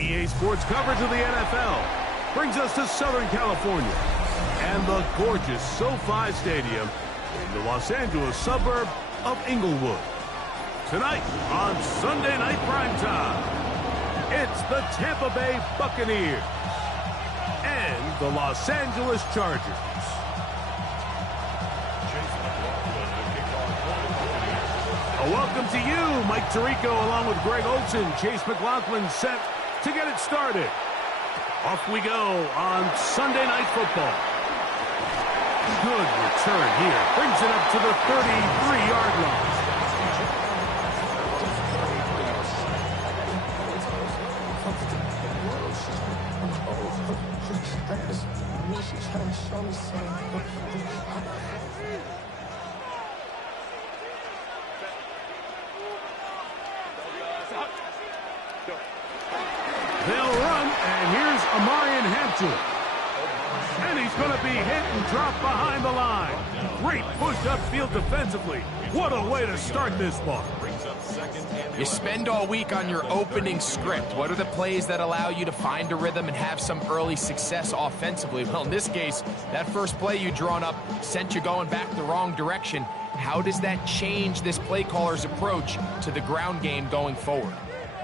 EA Sports coverage of the NFL brings us to Southern California and the gorgeous SoFi Stadium in the Los Angeles suburb of Inglewood. Tonight on Sunday Night Primetime, it's the Tampa Bay Buccaneers and the Los Angeles Chargers. A welcome to you, Mike Tirico, along with Greg Olson. Chase McLaughlin set to get it started. Off we go on Sunday Night Football. Good return here. Brings it up to the 33-yard line. They'll run, and here's Amarian Hampton. And he's going to be hit and dropped behind the line. Great push upfield defensively. What a way to start this one. You spend all week on your opening script. What are the plays that allow you to find a rhythm and have some early success offensively? Well, in this case, that first play you drawn up sent you going back the wrong direction. How does that change this play caller's approach to the ground game going forward?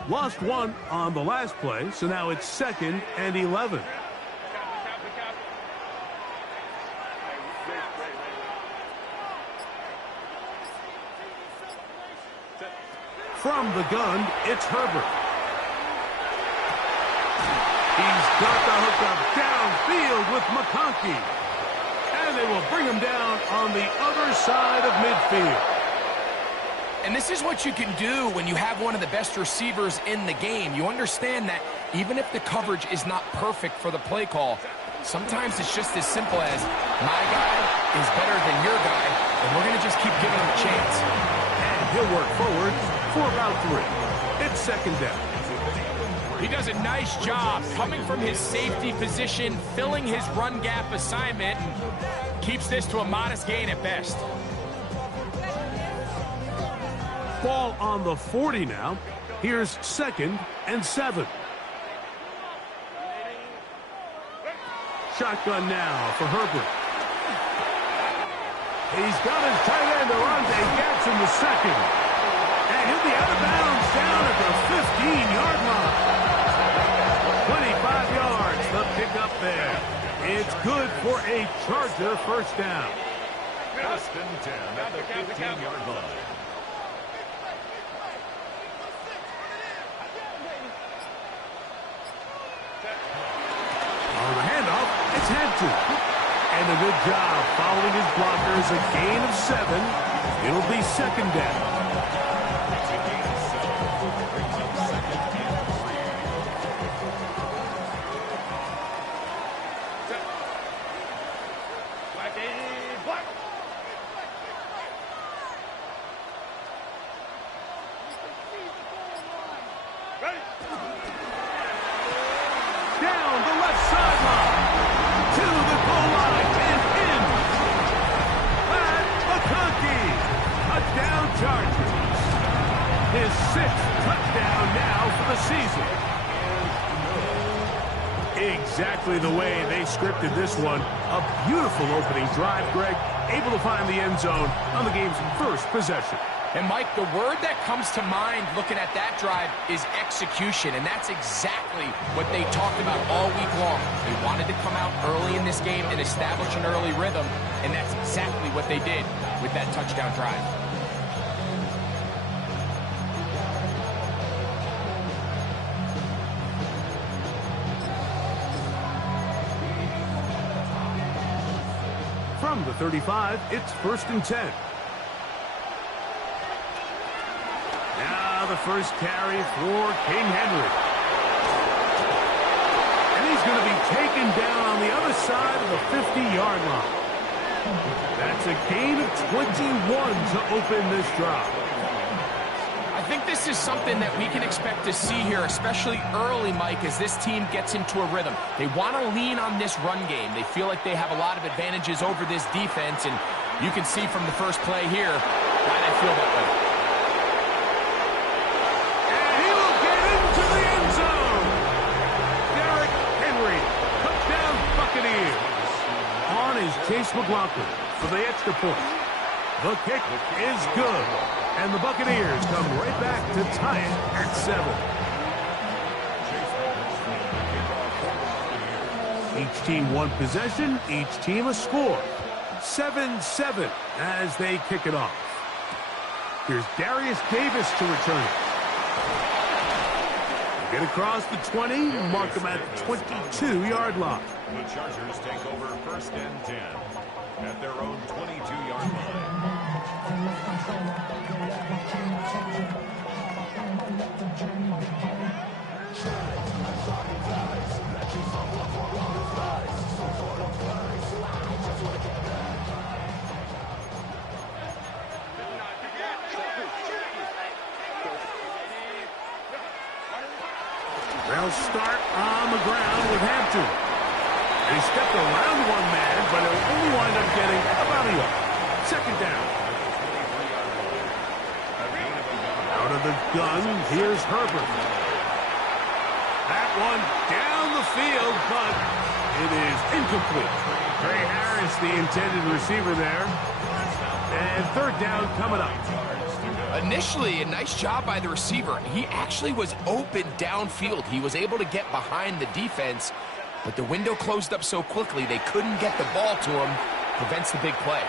Lost one on the last play, so now it's 2nd and 11. From the gun, it's Herbert. He's got the hook up downfield with McConkey. And they will bring him down on the other side of midfield. And this is what you can do when you have one of the best receivers in the game. You understand that even if the coverage is not perfect for the play call, sometimes it's just as simple as my guy is better than your guy, and we're going to just keep giving him a chance. And he'll work forward for about 3. It's 2nd down. He does a nice job coming from his safety position, filling his run gap assignment, and keeps this to a modest gain at best. Ball on the 40 now. Here's 2nd and 7. Shotgun now for Herbert. He's got his tight end Arante Gatson the second. And he'll be out of bounds down at the 15-yard line. 25 yards, the pickup there. It's good for a Charger first down. 1st and 10 at the 15-yard line. On the handoff, it's Hampton. And a good job following his blockers. A gain of 7. It'll be 2nd down. Down the left sideline to the goal line and in. Pat McConkey, touchdown Chargers. His 6th touchdown now for the season. Exactly the way they scripted this one. A beautiful opening drive, Greg. Able to find the end zone on the game's first possession. And, Mike, the word that comes to mind looking at that drive is execution, and that's exactly what they talked about all week long. They wanted to come out early in this game and establish an early rhythm, and that's exactly what they did with that touchdown drive. From the 35, it's 1st and 10. Now the first carry for King Henry. And he's going to be taken down on the other side of the 50-yard line. That's a gain of 21 to open this drive. I think this is something that we can expect to see here, especially early, Mike, as this team gets into a rhythm. They want to lean on this run game. They feel like they have a lot of advantages over this defense, and you can see from the first play here why they feel that way. Chase McLaughlin for the extra point. The kick is good. And the Buccaneers come right back to tie it at 7. Each team one possession, each team a score. 7-7 as they kick it off. Here's Darius Davis to return it. Get across the 20, mark them at the 22-yard line. The Chargers take over 1st and 10 at their own 22-yard line. They'll start on the ground with Hampton. He stepped around one man, but he'll only wind up getting about a yard. 2nd down. Out of the gun, here's Herbert. That one down the field, but it is incomplete. Trey Harris, the intended receiver there. And 3rd down coming up. Initially, a nice job by the receiver. He actually was open downfield. He was able to get behind the defense, but the window closed up so quickly they couldn't get the ball to him. Prevents the big play.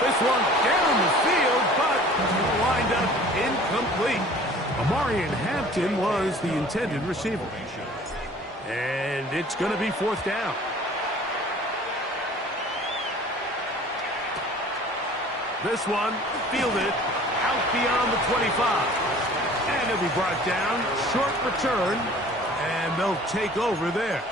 This one down the field, but lined up incomplete. Amarian Hampton was the intended receiver. And it's going to be 4th down. This one fielded out beyond the 25. And it'll be brought down. Short return. And they'll take over there.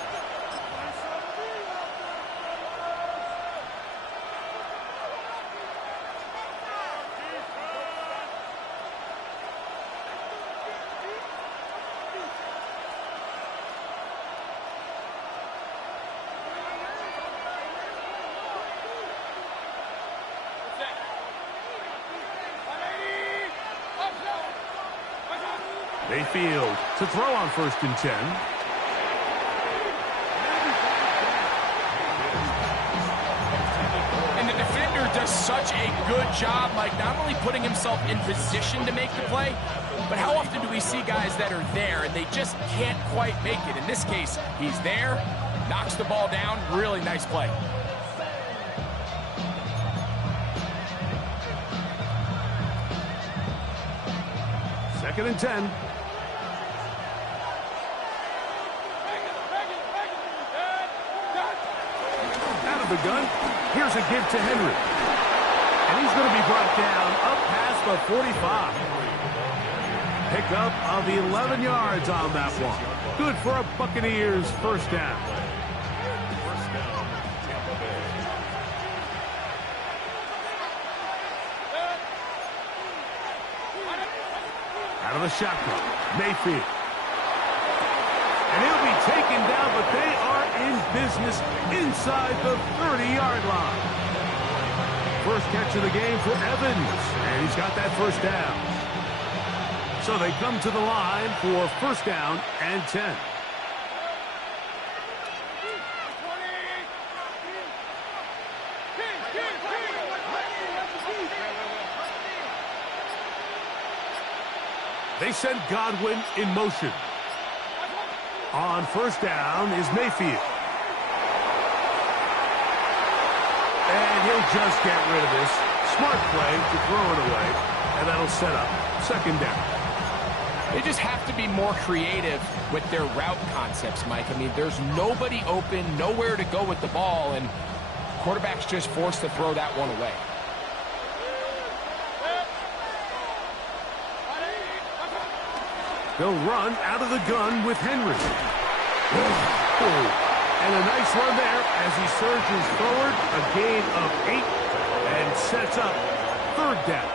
Mayfield to throw on 1st and 10. And the defender does such a good job, Mike, not only putting himself in position to make the play, but how often do we see guys that are there and they just can't quite make it? In this case, he's there, knocks the ball down, really nice play. Second and 10. Out of the gun. Here's a give to Henry. And he's going to be brought down up past the 45. Pickup of 11 yards on that one. Good for a Buccaneers 1st down. Out of the shotgun, Mayfield. And he'll be taken down, but they are in business inside the 30-yard line. First catch of the game for Evans, and he's got that 1st down. So they come to the line for 1st down and 10. They send Godwin in motion. On 1st down is Mayfield. And he'll just get rid of this. Smart play to throw it away. And that'll set up 2nd down. They just have to be more creative with their route concepts, Mike. I mean, there's nobody open, nowhere to go with the ball, and quarterback's just forced to throw that one away. They'll run out of the gun with Henry. And a nice run there as he surges forward. A gain of 8 and sets up 3rd down.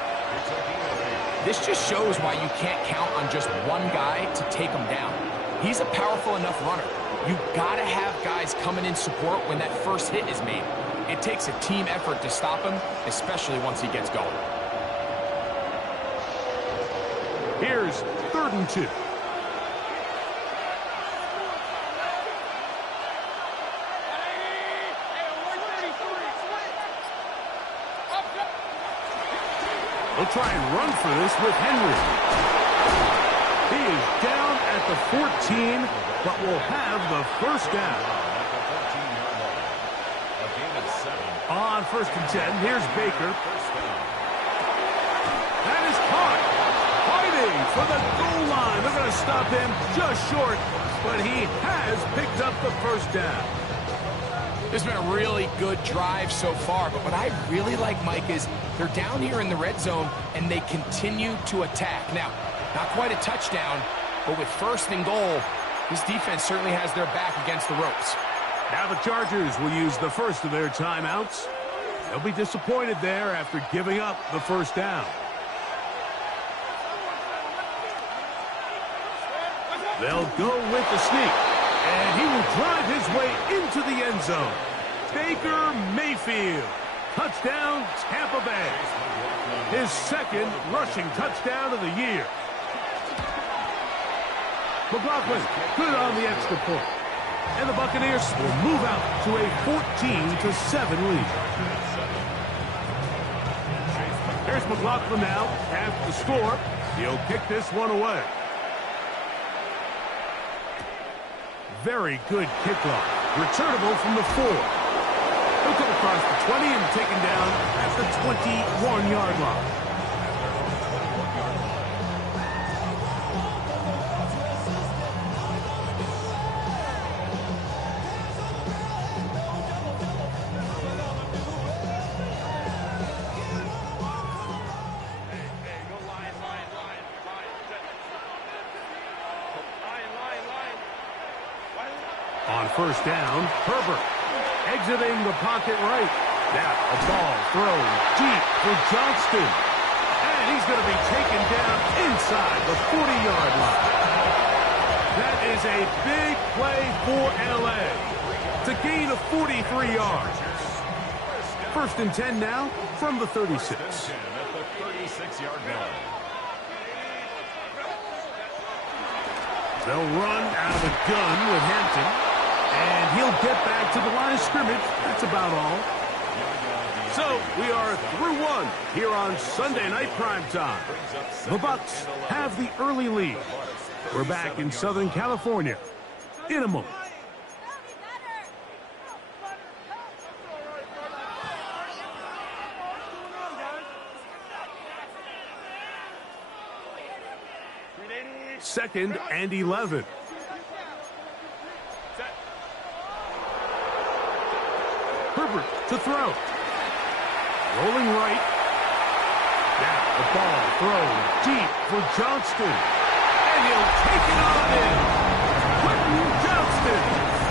This just shows why you can't count on just one guy to take him down. He's a powerful enough runner. You've got to have guys coming in support when that first hit is made. It takes a team effort to stop him, especially once he gets going. Here's 3rd and 2. try and run for this with Henry. He is down at the 14, but will have the first down. On 1st and 10, here's Baker. That is caught. Fighting for the goal line. They're going to stop him just short, but he has picked up the first down. This has been a really good drive so far, but what I really like, Mike, is they're down here in the red zone, and they continue to attack. Now, not quite a touchdown, but with 1st and goal, this defense certainly has their back against the ropes. Now the Chargers will use the first of their timeouts. They'll be disappointed there after giving up the first down. They'll go with the sneak, and he will drive his way into the end zone. Baker Mayfield, touchdown Tampa Bay. His 2nd rushing touchdown of the year. McLaughlin good on the extra point. And the Buccaneers will move out to a 14-7 lead. Here's McLaughlin now, half the score. He'll kick this one away. Very good kickoff. Returnable from the 4. He'll come across the 20 and taken down at the 21-yard line. On 1st down, Herbert exiting the pocket right. Now a ball thrown deep for Johnston. And he's going to be taken down inside the 40-yard line. That is a big play for L.A. to gain of 43 yards. 1st and 10 now from the 36. At the 36-yard line. They'll run out of the gun with Hampton. And he'll get back to the line of scrimmage. That's about all. So we are through one here on Sunday Night Primetime. The Bucs have the early lead. We're back in Southern California in a moment. Second and 11. Herbert to throw. Rolling right. Now the ball thrown deep for Johnston. And he'll take it on in. Quentin Johnston.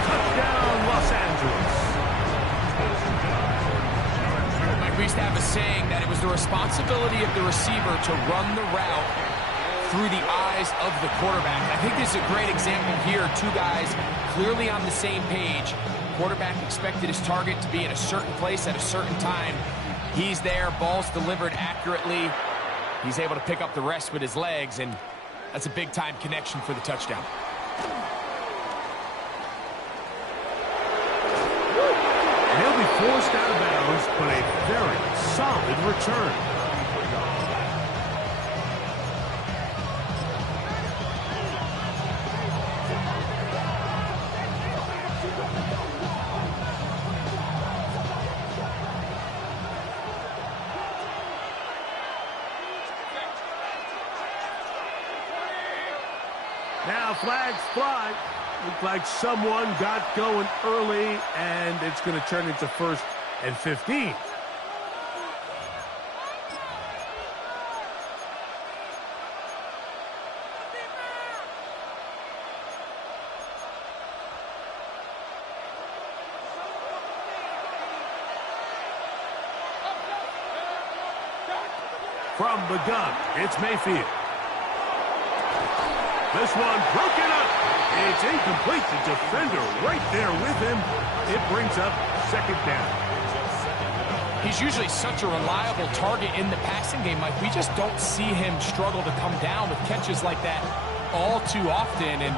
Touchdown, Los Angeles. Like we used to have a saying that it was the responsibility of the receiver to run the route through the eyes of the quarterback. I think this is a great example here. 2 guys clearly on the same page. Quarterback expected his target to be in a certain place at a certain time. He's there, ball's delivered accurately. He's able to pick up the rest with his legs, and that's a big-time connection for the touchdown. And he'll be forced out of bounds, but a very solid return. Now flags fly. Looked like someone got going early, and it's going to turn into 1st and 15. From the gun, it's Mayfield. This one broken up. It's incomplete. The defender right there with him. It brings up 2nd down. He's usually such a reliable target in the passing game, Mike. We just don't see him struggle to come down with catches like that all too often. And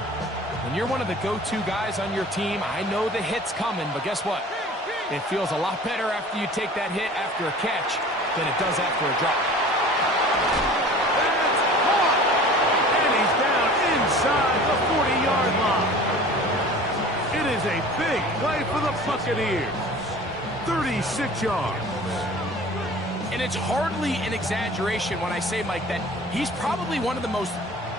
when you're one of the go-to guys on your team, I know the hit's coming, but guess what? It feels a lot better after you take that hit after a catch than it does after a drop. is a big play for the Buccaneers. 36 yards. And it's hardly an exaggeration when I say, Mike, that he's probably one of the most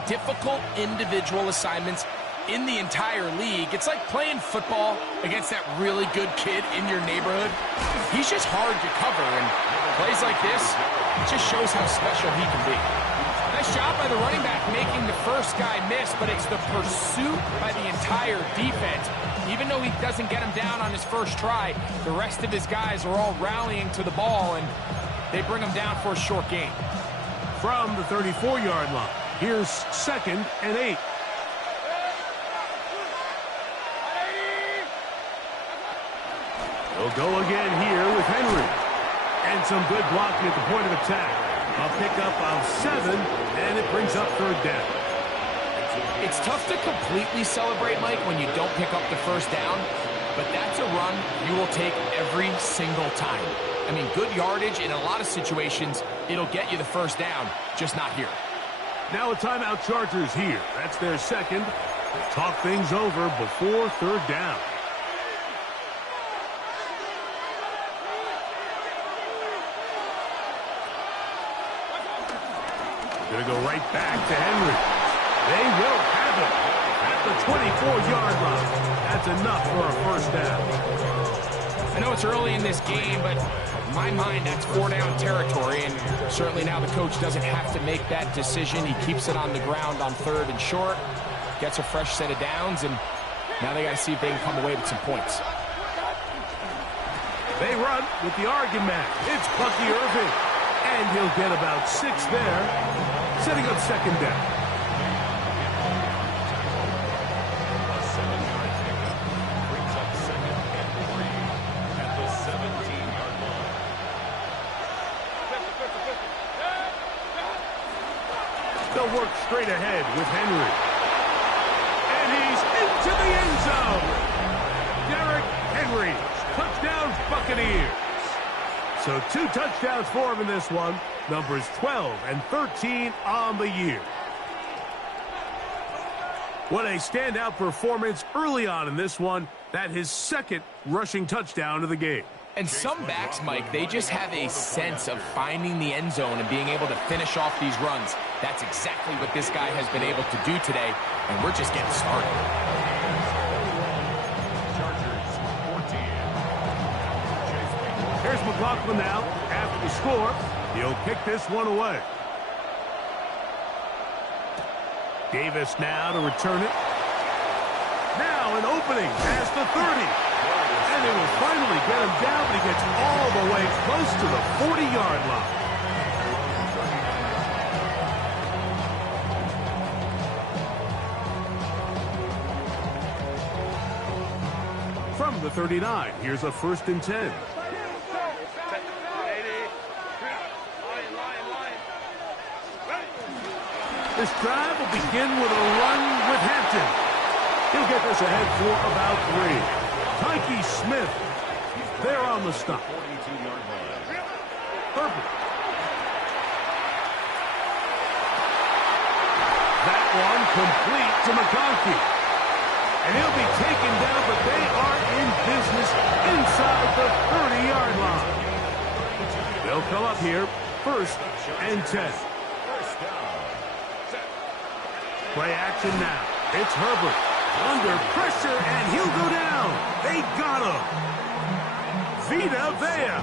difficult individual assignments in the entire league. It's like playing football against that really good kid in your neighborhood. He's just hard to cover, and plays like this, it just shows how special he can be. Nice job by the running back making the first guy miss, but it's the pursuit by the entire defense. Even though he doesn't get him down on his first try, the rest of his guys are all rallying to the ball, and they bring him down for a short gain. From the 34-yard line, here's 2nd and 8. He'll go again here with Henry. And some good blocking at the point of attack. A pickup of 7, and it brings up 3rd down. It's tough to completely celebrate, Mike, when you don't pick up the first down, but that's a run you will take every single time. I mean, good yardage in a lot of situations, it'll get you the first down, just not here. Now a timeout Chargers here. That's their second. Talk things over before 3rd down. Going to go right back to Henry. They will have it at the 24-yard line. That's enough for a first down. I know it's early in this game, but in my mind, that's 4-down territory, and certainly now the coach doesn't have to make that decision. He keeps it on the ground on 3rd and short, gets a fresh set of downs, and now they got to see if they can come away with some points. They run with the argument. It's Bucky Irving, and he'll get about 6 there, setting up 2nd down. They'll work straight ahead with Henry. And he's into the end zone. Derrick Henry, touchdown Buccaneers. So 2 touchdowns for him in this one. Numbers 12 and 13 on the year. What a standout performance early on in this one. That his 2nd rushing touchdown of the game. And some backs, Mike, they just have a sense of finding the end zone and being able to finish off these runs. That's exactly what this guy has been able to do today, and we're just getting started. Here's McLaughlin now. After the score, he'll kick this one away. Davis now to return it. Now an opening past the 30. And they will finally get him down, but he gets all the way close to the 40-yard line. From the 39, here's a 1st and 10. This drive will begin with a run with Hampton. He'll get this ahead for about 3. Tyke Smith, there on the stop. Herbert. That one complete to McConkey. And he'll be taken down, but they are in business inside the 30-yard line. They'll come up here, 1st and 10. Play action now. It's Herbert. Under pressure, and he'll go down. They got him. Vita Vea.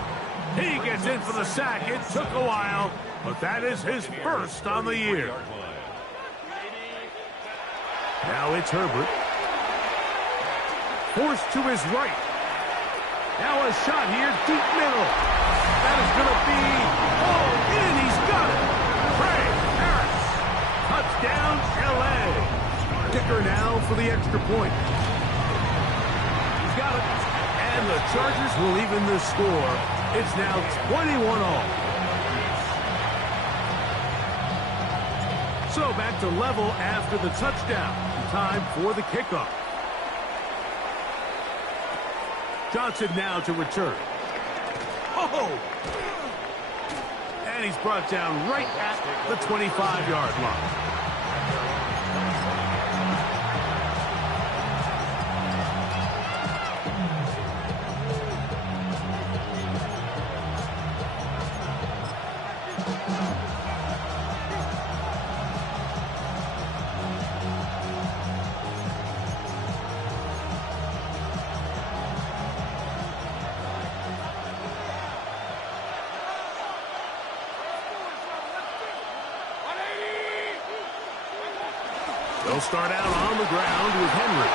He gets in for the sack. It took a while, but that is his 1st on the year. Now it's Herbert. Forced to his right. Now a shot here, deep middle. That is going to be all in. He's got it. Trey Harris. Touchdown, L.A. Kicker now for the extra point. He's got it. And the Chargers will even the score. It's now 21 all. So back to level after the touchdown. Time for the kickoff. Johnson now to return. Oh! And he's brought down right at the 25-yard line. They'll start out on the ground with Henry.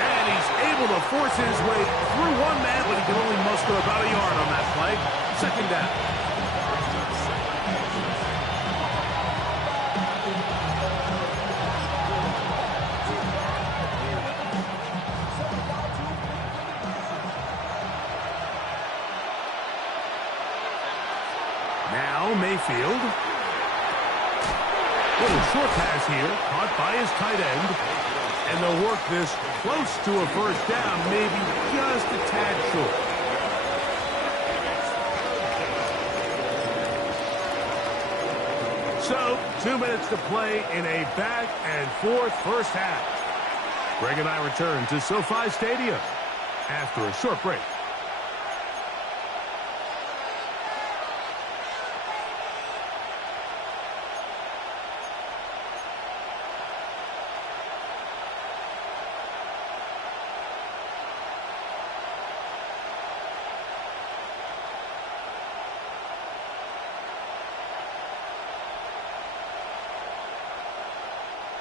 And he's able to force his way through one man, but he can only muster about a yard on that play. Second down. Now Mayfield. Little short pass here, caught by his tight end. And they'll work this close to a first down, maybe just a tad short. So, 2 minutes to play in a back-and-forth first half. Greg and I return to SoFi Stadium after a short break.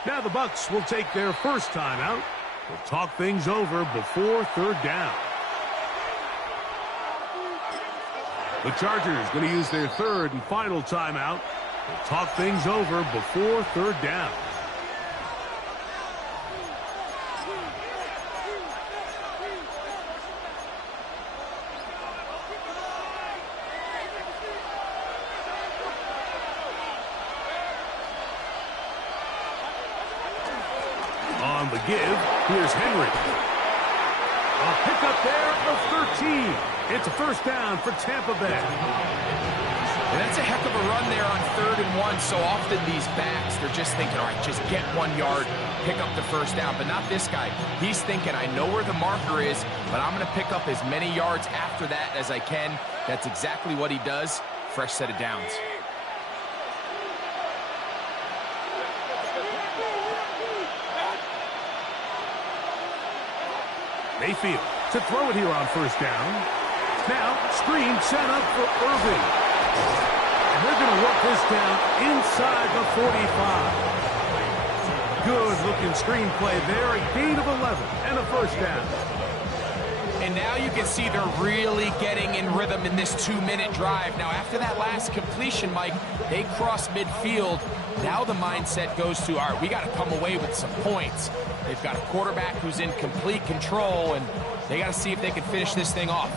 Now the Bucs will take their first timeout. They'll talk things over before third down. The Chargers going to use their third and final timeout. They'll talk things over before third down. On the give, here's Henry. A pickup there of 13. It's a first down for Tampa Bay. And that's a heck of a run there on 3rd and 1. So often these backs, they're just thinking, all right, just get 1 yard, pick up the first down. But not this guy. He's thinking, I know where the marker is, but I'm going to pick up as many yards after that as I can. That's exactly what he does. Fresh set of downs. Mayfield to throw it here on first down. Now, screen set up for Irving. And they're going to work this down inside the 45. Good-looking screen play there. A gain of 11 and a first down. And now you can see they're really getting in rhythm in this 2-minute drive. Now, after that last completion, Mike, they cross midfield. Now the mindset goes to, all right, we got to come away with some points. They've got a quarterback who's in complete control, and they got to see if they can finish this thing off.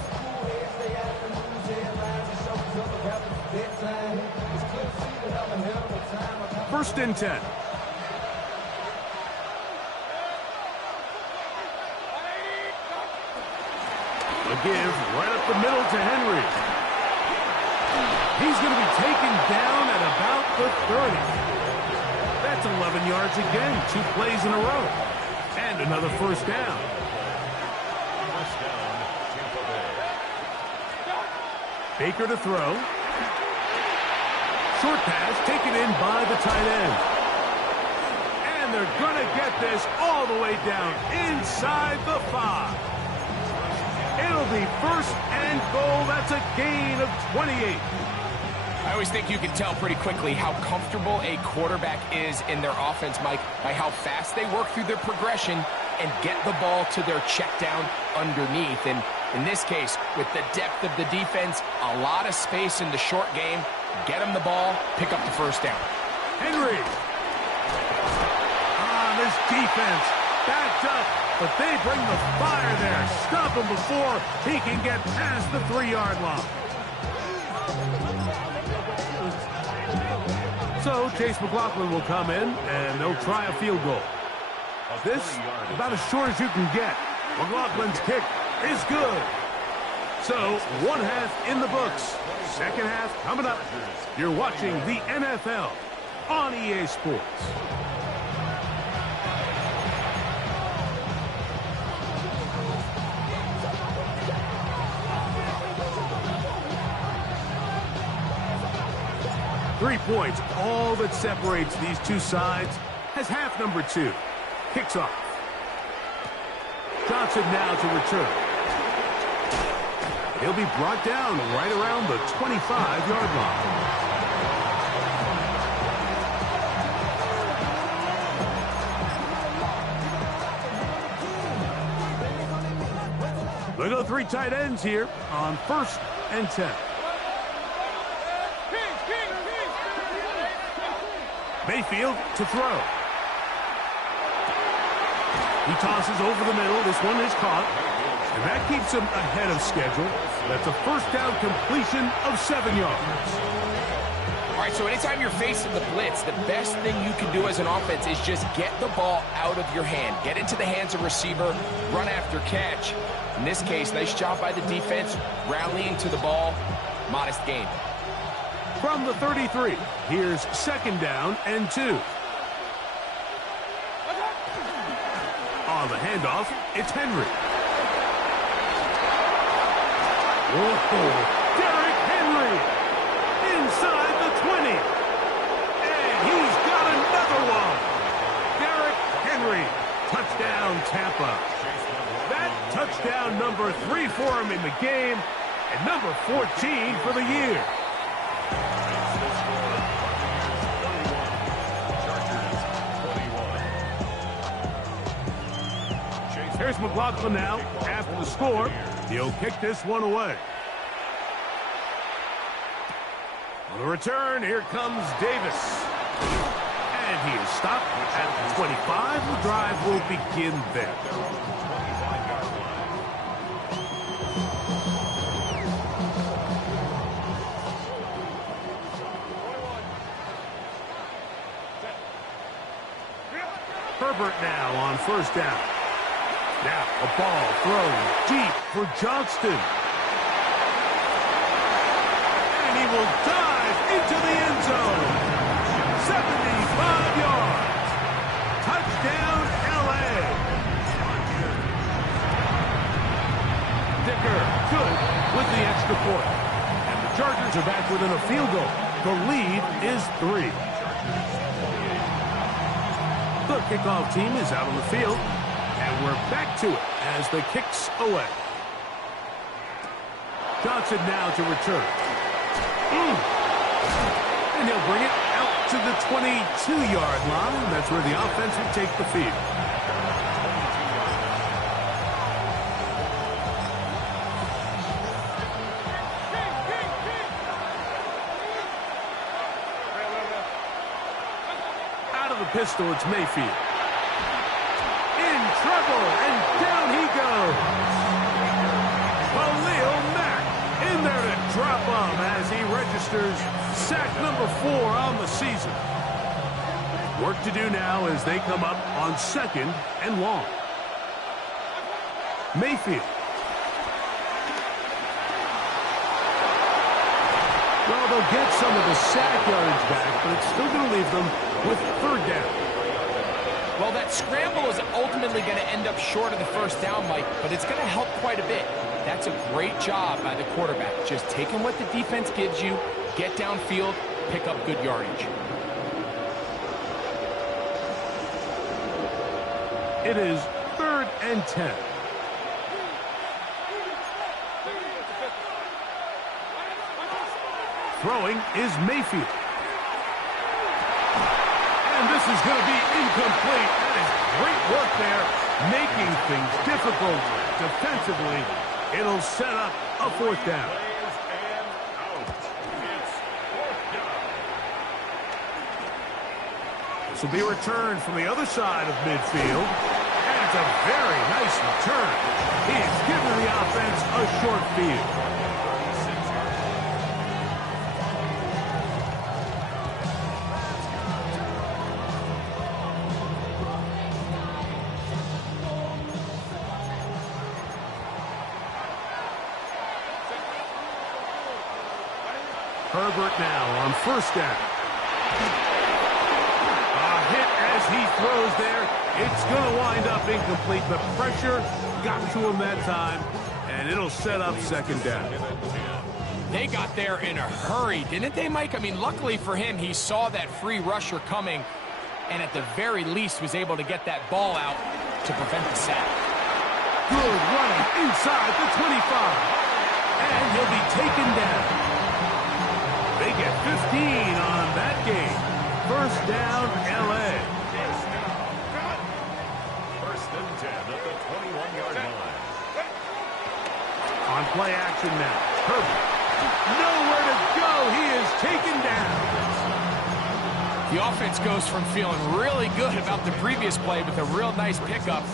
First and 10. A give right up the middle to Henry. He's going to be taken down at about the 30. That's 11 yards again, 2 plays in a row. And another first down. First down, Tampa Bay. Baker to throw. Short pass taken in by the tight end. And they're going to get this all the way down inside the 5. It'll be first and goal. That's a gain of 28. I always think you can tell pretty quickly how comfortable a quarterback is in their offense, Mike, by how fast they work through their progression and get the ball to their check down underneath. And in this case, with the depth of the defense, a lot of space in the short game, get them the ball, pick up the first down. Henry. This defense backed up, but they bring the fire there. Stop him before he can get past the 3-yard line. So Chase McLaughlin will come in, and they'll try a field goal. This, about as short as you can get. McLaughlin's kick is good. So, 1 half in the books. Second half coming up. You're watching the NFL on EA Sports. Three points, all that separates these two sides, has half number 2. Kicks off. Johnson now to return. He'll be brought down right around the 25-yard line. They go 3 tight ends here on 1st and 10. Mayfield to throw. He tosses over the middle. This one is caught. And that keeps him ahead of schedule. That's a first down completion of 7 yards. All right, so anytime you're facing the blitz, the best thing you can do as an offense is just get the ball out of your hand. Get into the hands of receiver, run after catch. In this case, nice job by the defense, rallying to the ball. Modest gain. From the 33, here's 2nd down and 2. On the handoff, it's Henry. Whoa, Derrick Henry inside the 20. And he's got another one. Derrick Henry, touchdown Tampa. That touchdown number 3 for him in the game and number 14 for the year. Here's McLaughlin now after the score. He'll kick this one away. On the return, here comes Davis. And he is stopped at the 25. The drive will begin there. Herbert now on 1st down. Now a ball thrown deep for Johnston. And he will dive into the end zone. 75 yards. Touchdown, L.A. Dicker good with the extra point. And the Chargers are back within a field goal. The lead is 3. The kickoff team is out on the field. And we're back to it as the kick's away. Johnson now to return. And he'll bring it out to the 22-yard line. That's where the offense will take the field. Out of the pistol, it's Mayfield. Trouble, and down he goes. Khalil Mack in there to drop him as he registers sack number 4 on the season. Work to do now as they come up on 2nd and long. Mayfield. Well, they'll get some of the sack yardage back, but it's still going to leave them with 3rd down. Well, that scramble is ultimately going to end up short of the 1st down, Mike, but it's going to help quite a bit. That's a great job by the quarterback. Just taking what the defense gives you, get downfield, pick up good yardage. It is 3rd and 10. Throwing is Mayfield. And this is going to be incomplete. That is great work there, making things difficult defensively. It'll set up a 4th down. This will be returned from the other side of midfield. And it's a very nice return. He has given the offense a short field. Herbert now on 1st down. A hit as he throws there. It's going to wind up incomplete. The pressure got to him that time, and it'll set up 2nd down. They got there in a hurry, didn't they, Mike? I mean, luckily for him, he saw that free rusher coming, and at the very least was able to get that ball out to prevent the sack. Good running inside the 25. And he'll be taken down. They get 15 on that game. 1st down, L.A. 1st and 10 at the 21-yard line. play action now. Herbert. Nowhere to go. He is taken down. The offense goes from feeling really good about the previous play with a real nice pickup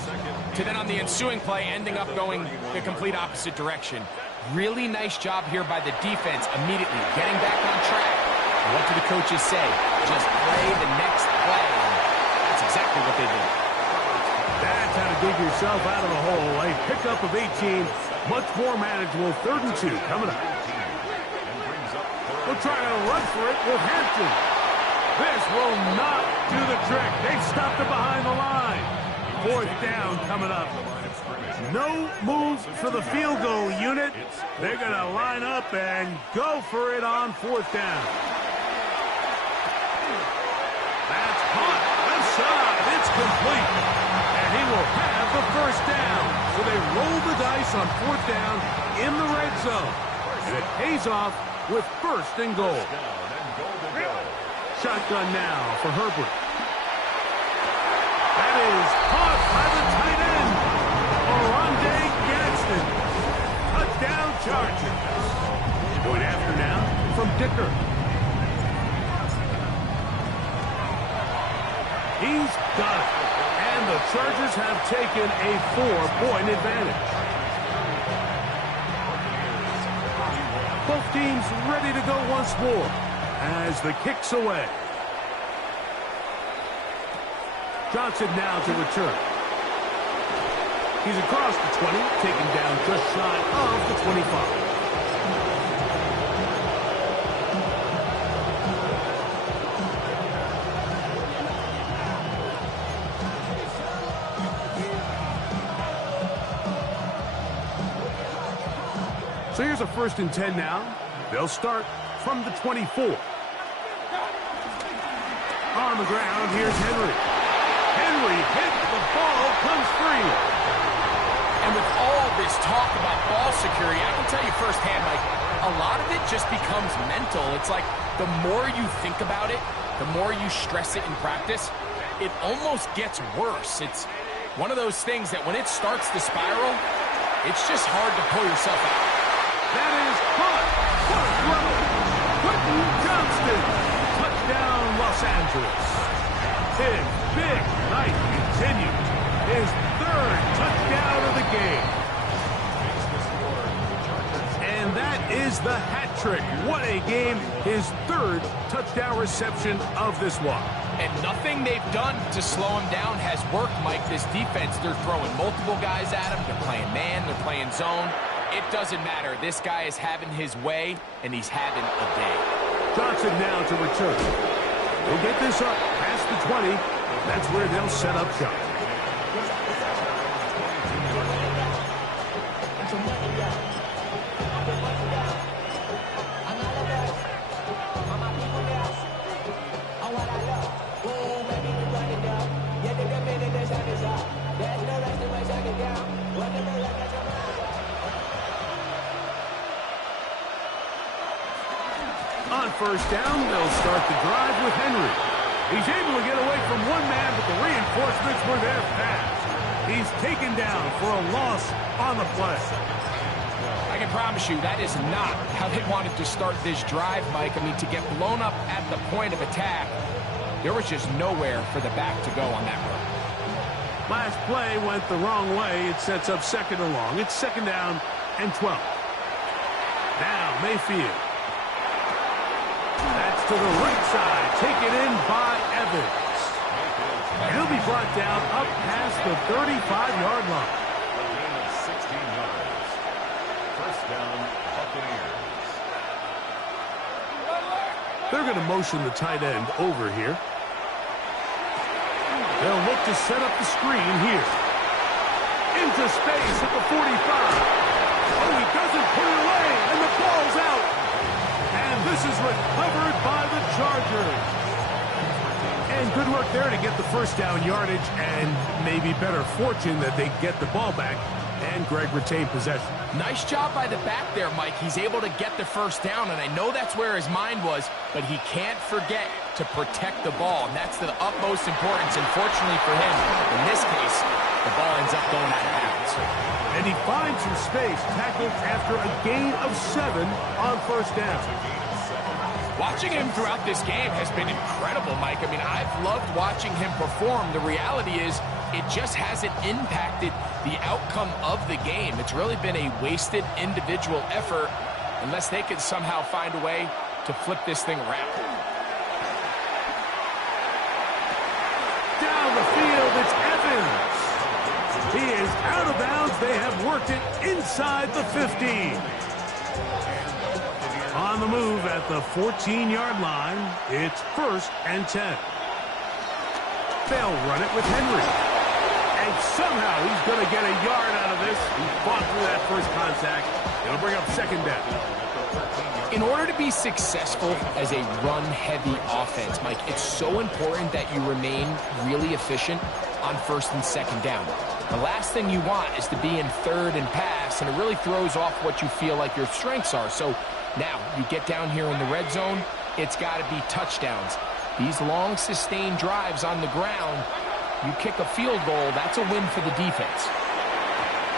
to then on the ensuing play ending up going the complete opposite direction. Really nice job here by the defense immediately getting back on track. What do the coaches say? Just play the next play. That's exactly what they did. That's how to dig yourself out of the hole. A pickup of 18, much more manageable. 3rd and 2 coming up. We'll try to run for it with Hampton. This will not do the trick. They've stopped it behind the line. 4th down coming up. No move for the field goal unit. They're going to line up and go for it on 4th down. That's caught. Left side. It's complete. And he will have the 1st down. So they roll the dice on 4th down in the red zone. And it pays off with 1st and goal. Shotgun now for Herbert. That is caught by the tight end, Oronde Gadsden. Touchdown Chargers. Going after now from Dicker. He's got it. And the Chargers have taken a 4-point advantage. Both teams ready to go once more as the kick's away. Johnson now to return. He's across the 20, taken down just shy of the 25. So here's a 1st and 10 now. They'll start from the 24. On the ground, here's Henry. Henry hit, the ball comes free. And with all this talk about ball security, I can tell you firsthand, Mike, a lot of it just becomes mental. It's like the more you think about it, the more you stress it in practice, it almost gets worse. It's one of those things that when it starts to spiral, it's just hard to pull yourself out. That is caught. What a throw. Quentin Johnston. Touchdown, Los Angeles. His big night continues. His 3rd touchdown of the game. And that is the hat trick. What a game. His 3rd touchdown reception of this one. And nothing they've done to slow him down has worked, Mike. This defense, they're throwing multiple guys at him. They're playing man, they're playing zone. It doesn't matter. This guy is having his way, and he's having a day. Johnson now to return. He'll get this up past the 20. That's where they'll set up shop. On 1st down, they'll start the drive with Henry. He's able to get away from one man, but the reinforcements were there fast. He's taken down for a loss on the play. I can promise you that is not how they wanted to start this drive, Mike. I mean, to get blown up at the point of attack, there was just nowhere for the back to go on that run. Last play went the wrong way. It sets up 2nd and long. It's 2nd down and 12. Now Mayfield. That's to the right side. Taken in by Evans. And he'll be brought down up past the 35-yard line. A gain of 16 yards. 1st down, Buccaneers. They're going to motion the tight end over here. They'll look to set up the screen here. Into space at the 45. Oh, he doesn't put it away, and the ball's out. And this is recovered by the Chargers. And good work there to get the 1st down yardage, and maybe better fortune that they get the ball back And Greg retained possession. Nice job by the back there, Mike. He's able to get the first down, and I know that's where his mind was, but he can't forget to protect the ball, and that's the utmost importance. And fortunately for him, in this case, the ball ends up going out of bounds. And he finds some space, tackled after a gain of 7 on first down. Watching him throughout this game has been incredible, Mike. I mean, I've loved watching him perform. The reality is it just hasn't impacted the outcome of the game. It's really been a wasted individual effort unless they can somehow find a way to flip this thing around. Down the field, it's Evans. He is out of bounds. They have worked it inside the 15. On the move at the 14-yard line, it's 1st and 10. They'll run it with Henry. And somehow he's going to get a yard out of this. He fought through that first contact. It'll bring up 2nd down. In order to be successful as a run-heavy offense, Mike, it's so important that you remain really efficient on 1st and 2nd down. The last thing you want is to be in 3rd and pass, and it really throws off what you feel like your strengths are. So now you get down here in the red zone, it's got to be touchdowns. These long, sustained drives on the ground, you kick a field goal, that's a win for the defense.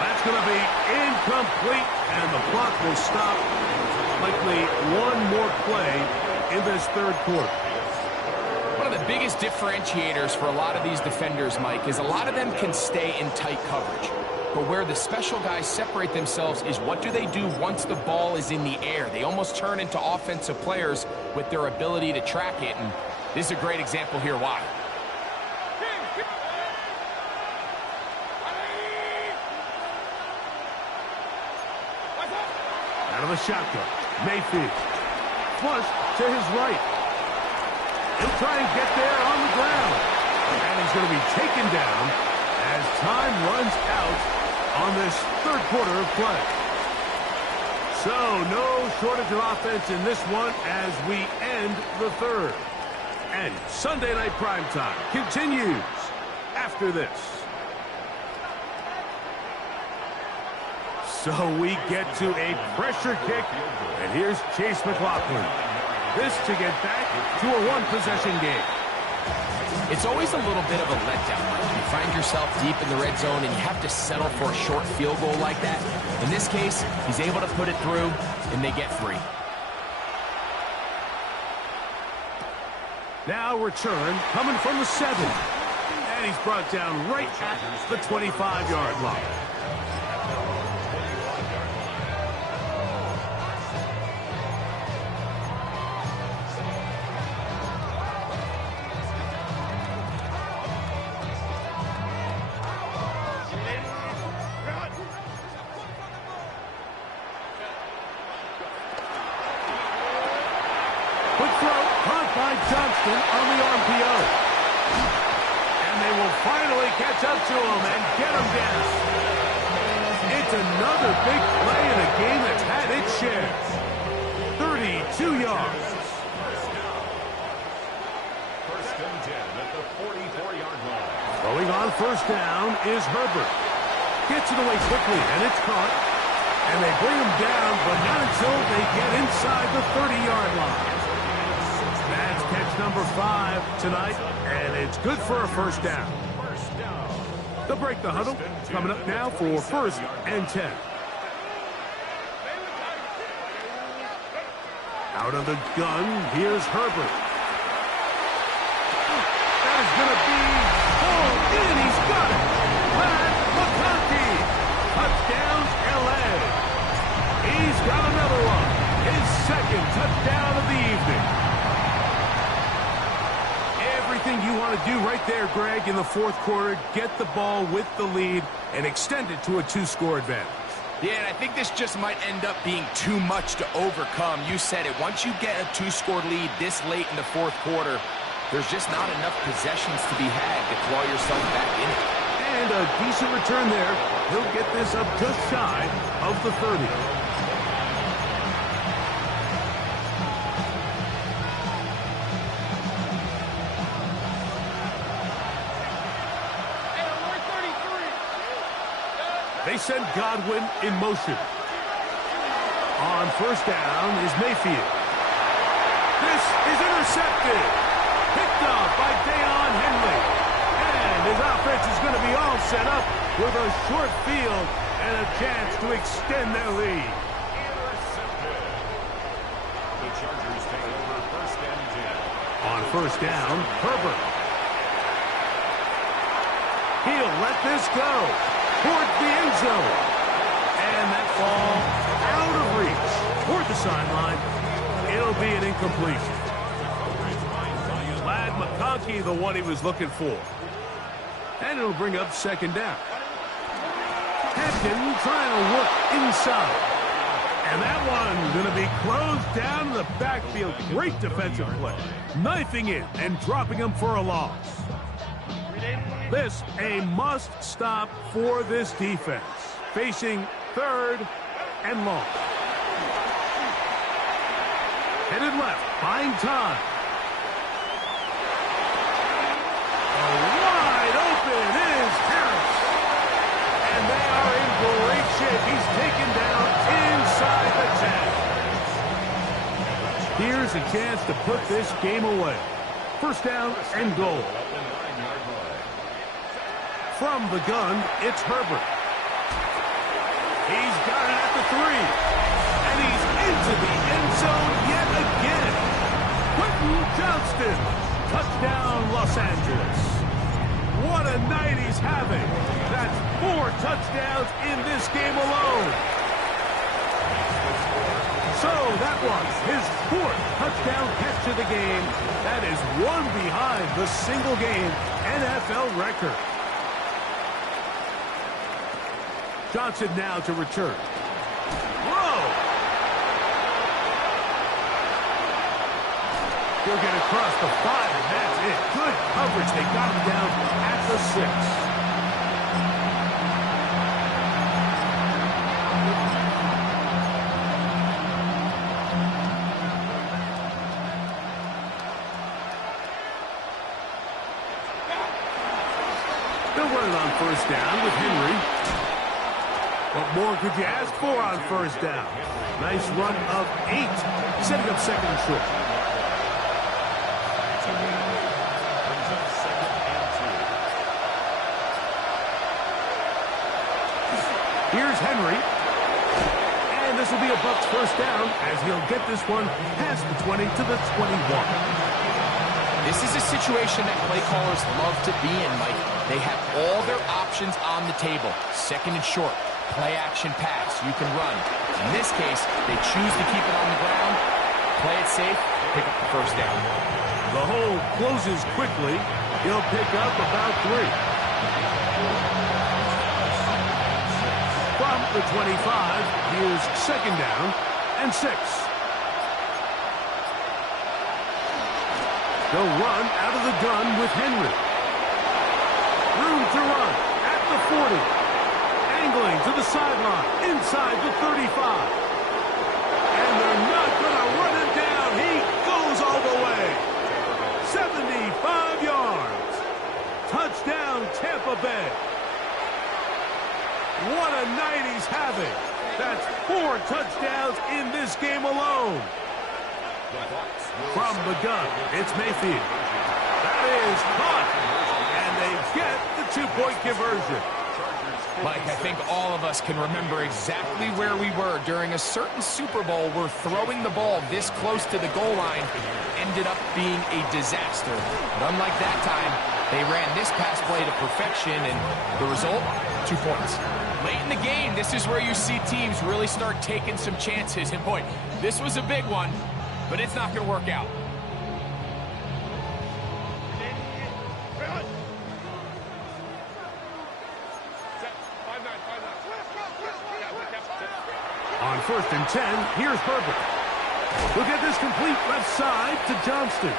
That's going to be incomplete, and the clock will stop. Likely one more play in this 3rd quarter. One of the biggest differentiators for a lot of these defenders, Mike, is a lot of them can stay in tight coverage. But where the special guys separate themselves is what do they do once the ball is in the air? They almost turn into offensive players with their ability to track it, and this is a great example here why. Out of the shotgun, Mayfield. Flush to his right. He'll try and get there on the ground. And he's going to be taken down as time runs out on this 3rd quarter of play. So no shortage of offense in this one as we end the 3rd. And Sunday Night Primetime continues after this. So we get to a pressure kick, and here's Chase McLaughlin. This to get back to a 1-possession game. It's always a little bit of a letdown. You find yourself deep in the red zone, and you have to settle for a short field goal like that. In this case, he's able to put it through, and they get 3. Now return coming from the 7. And he's brought down right at the 25-yard line. Quick throw, caught by Johnston on the RPO. And they will finally catch up to him and get him down. It's another big play in a game that's had its share. 32 yards. 1st and 10 at the 44-yard line. Going on 1st down is Herbert. Gets it away quickly, and it's caught. And they bring him down, but not until they get inside the 30-yard line. That's catch number 5 tonight, and it's good for a 1st down. They'll break the huddle. Coming up now for 1st and 10. Out of the gun, here's Herbert. That is going to be pulled in. He's got it. Pat McConkey. Touchdown, L.A. He's got another one. His 2nd touchdown of the evening. Everything you want to do right there, Greg, in the 4th quarter, get the ball with the lead and extend it to a 2-score advantage. Yeah, and I think this just might end up being too much to overcome. You said it. Once you get a 2-score lead this late in the 4th quarter, there's just not enough possessions to be had to claw yourself back in it. And a decent return there. He'll get this up just shy of the 30. They send Godwin in motion. On first down is Mayfield. This is intercepted. Picked up by Deion Henley. And his offense is going to be all set up with a short field and a chance to extend their lead. Intercepted. The Chargers take over first and 10. On first down, Herbert. He'll let this go towards the end zone. And that ball out of reach toward the sideline. It'll be an incompletion. Lad McConkey, the one he was looking for. And it'll bring up second down. Hampton trying to work inside. And that one's going to be closed down in the backfield. Great defensive play. Knifing in and dropping him for a loss. This a must-stop for this defense. Facing third and long. Headed left, buying time. Wide open is Harris. And they are in great shape. He's taken down inside the 10. Here's a chance to put this game away. First down and goal. From the gun, it's Herbert. He's got it at the 3. And he's into the end zone yet again. Quentin Johnston. Touchdown, Los Angeles. What a night he's having. That's 4 touchdowns in this game alone. So that was his 4th touchdown catch of the game. That is one behind the single-game NFL record. Johnson now to return. Whoa! He'll get across the 5, and that's it. Good coverage. They got him down at the 6. They'll run it on first down with Henry. What more could you ask for on first down? Nice run of 8, setting up second and short. Here's Henry. And this will be a Bucs first down as he'll get this one past the 20 to the 21. This is a situation that play callers love to be in, Mike. They have all their options on the table. Second and short. Play action pass. You can run. In this case, they choose to keep it on the ground, play it safe, pick up the first down. The hole closes quickly. He'll pick up about 3. From the 25, here's second down and 6. They'll run out of the gun with Henry. Room to run at the 40. Angling to the sideline, inside the 35. And they're not going to run him down. He goes all the way. 75 yards. Touchdown, Tampa Bay. What a night he's having. That's 4 touchdowns in this game alone. From the gun, it's Mayfield. That is caught. And they get the 2-point conversion. Mike, I think all of us can remember exactly where we were during a certain Super Bowl where throwing the ball this close to the goal line ended up being a disaster. But unlike that time, they ran this pass play to perfection, and the result, 2 points. Late in the game, this is where you see teams really start taking some chances. And boy, this was a big one, but it's not going to work out. On first and 10, here's Herbert. We'll get this complete left side to Johnston.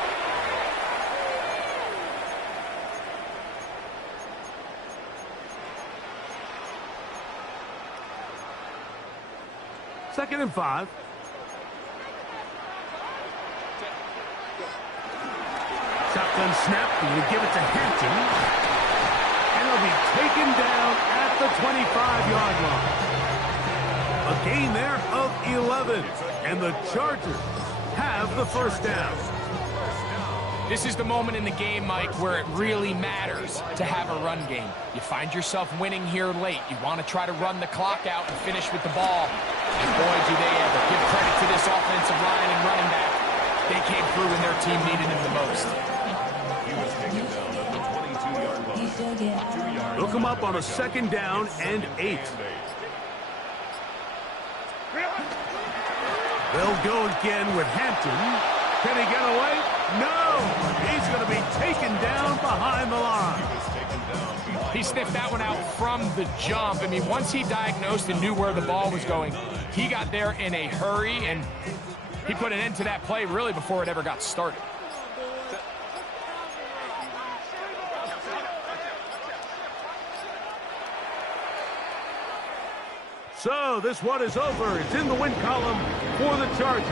Second and 5. Shotgun snap, and you give it to Hampton. And he'll be taken down at the 25-yard line. A gain there of 11. And the Chargers have the first down. This is the moment in the game, Mike, where it really matters to have a run game. You find yourself winning here late. You want to try to run the clock out and finish with the ball. And boy, do they ever. Give credit to this offensive line and running back. They came through when their team needed him the most. He was taken down at the 22-yard line. Look him up on a second down and 8. They'll go again with Hampton. Can he get away? No! He's going to be taken down behind the line. He sniffed that one out from the jump. I mean, once he diagnosed and knew where the ball was going, he got there in a hurry, and he put an end to that play really before it ever got started. So this one is over. It's in the win column for the Chargers.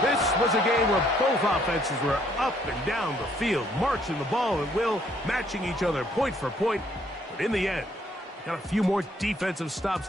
This was a game where both offenses were up and down the field, marching the ball at will, matching each other point for point. But in the end, got a few more defensive stops.